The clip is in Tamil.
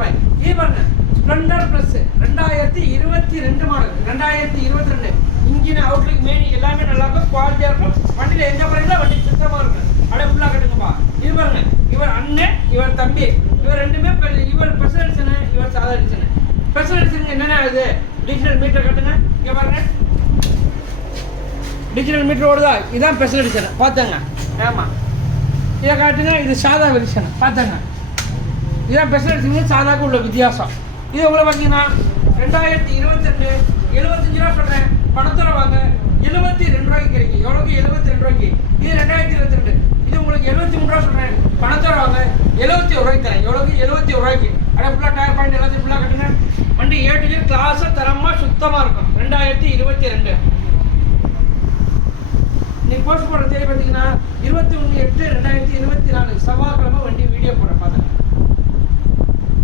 பாய். இது பாருங்க Splendor plus 2022 model 2022 engine Outlook main எல்லாமே நல்லா இருக்கும், குவாலிட்டியாக இருக்கும். வண்டியில் எந்த குறையில வண்டி சுத்தமாக இருக்கும். அப்படியே ஃபுல்லாக கட்டுங்கப்பா. இது பாருங்க இவர் அண்ணன் இவர் தம்பி இவர் ரெண்டுமே இவர் ஸ்பெஷல் எடிஷனு இவர் சாதா எடிஷனு. ஸ்பெஷல் எடிஷனுக்கு என்னென்ன இது டிஜிட்டல் மீட்டர் கட்டுங்க. இங்கே பாருங்க டிஜிட்டல் மீட்டர் ஓடுதா, இதுதான் ஸ்பெஷல் எடிஷனு பார்த்தாங்க. ஆமாம் இதை காட்டுங்க. இது சாதா எடிஷனு பார்த்தாங்க. இதுதான் ஸ்பெஷல் எடிஷனுக்கு சாதாவுக்கு உள்ள வித்தியாசம். இது உங்களை பார்த்தீங்கன்னா 2022 75 ரூபா சொல்கிறேன். பணத்தோட வாங்க 72 ரூபாய்க்கு கிடைக்கும். எவ்வளோக்கு 72 ரூபாய்க்கு. இது 2022. இது உங்களுக்கு 73 ரூபா சொல்கிறேன். பணத்தோட வாங்க 71 ரூபாய்க்கு தரேன். எவ்வளோக்கு 71 ரூபாய்க்கு. அப்படியே ஃபுல்லாக டயர் பாயிண்ட் எல்லாத்தையும் ஃபுல்லாக கட்டுங்க. வண்டி ஏ கிளாஸாக தரமாக சுத்தமாக இருக்கும். 2022 நீங்கள் போஸ்ட் போடுற தேதி பார்த்தீங்கன்னா 21/8/2024